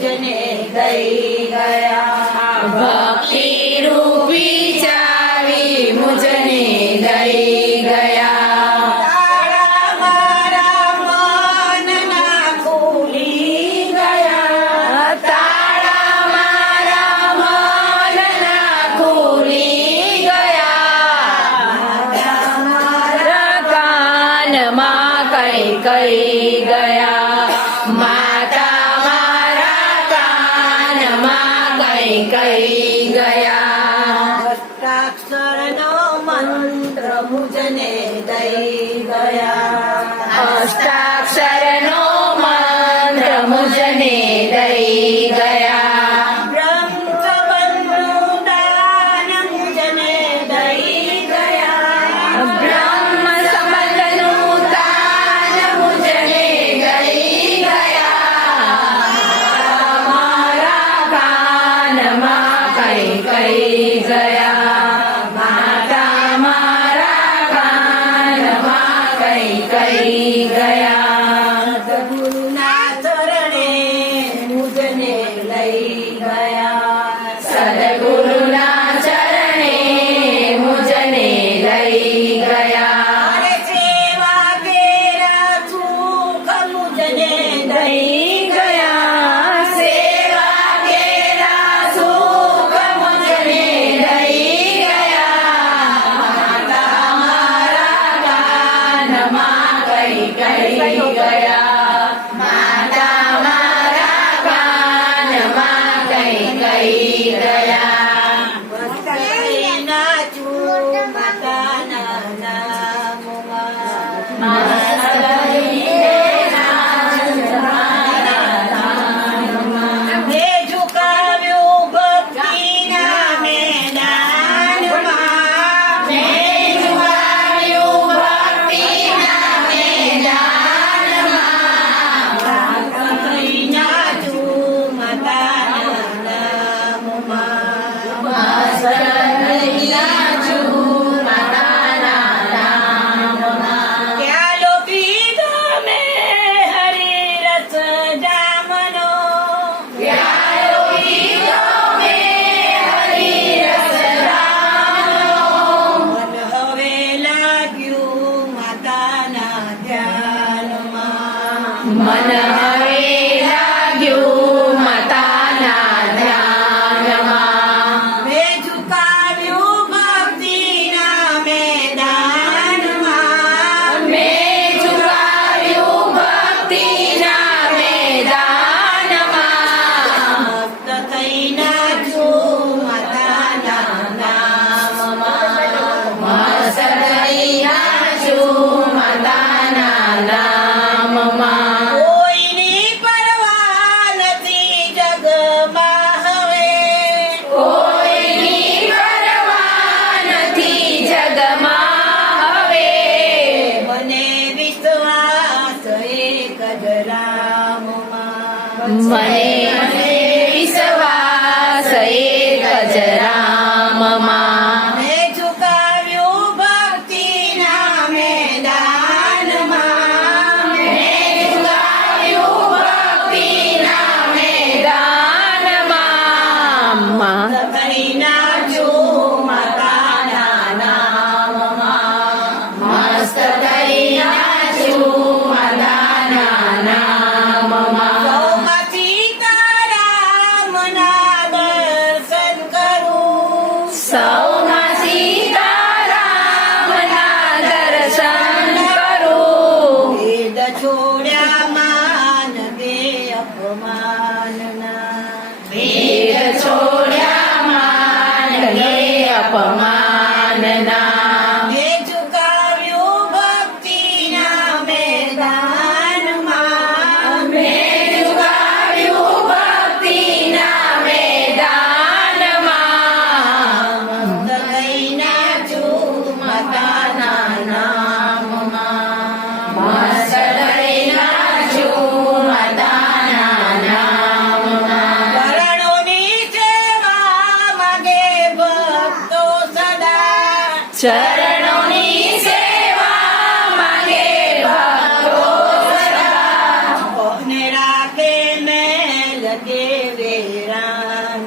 મુજને દઈ ગયા ભક્તિ રૂપી ચાવી મુજને દઈ ગયા તારા ગયા તારા મારા કઈ કઈ કઈ ગયા હસ્તાક્ષર નો મંત્ર મુજને દઈ ગયા હસ્તાક્ષર નો મંત્ર મુજને દઈ दया Oh no. Money. सोना सीताराना दर्शनोडे अपमानना। वेदछोड्यान हे अपमान ચરણોની સેવા માંગે ભક્તો રાખે મેં લગે વેરા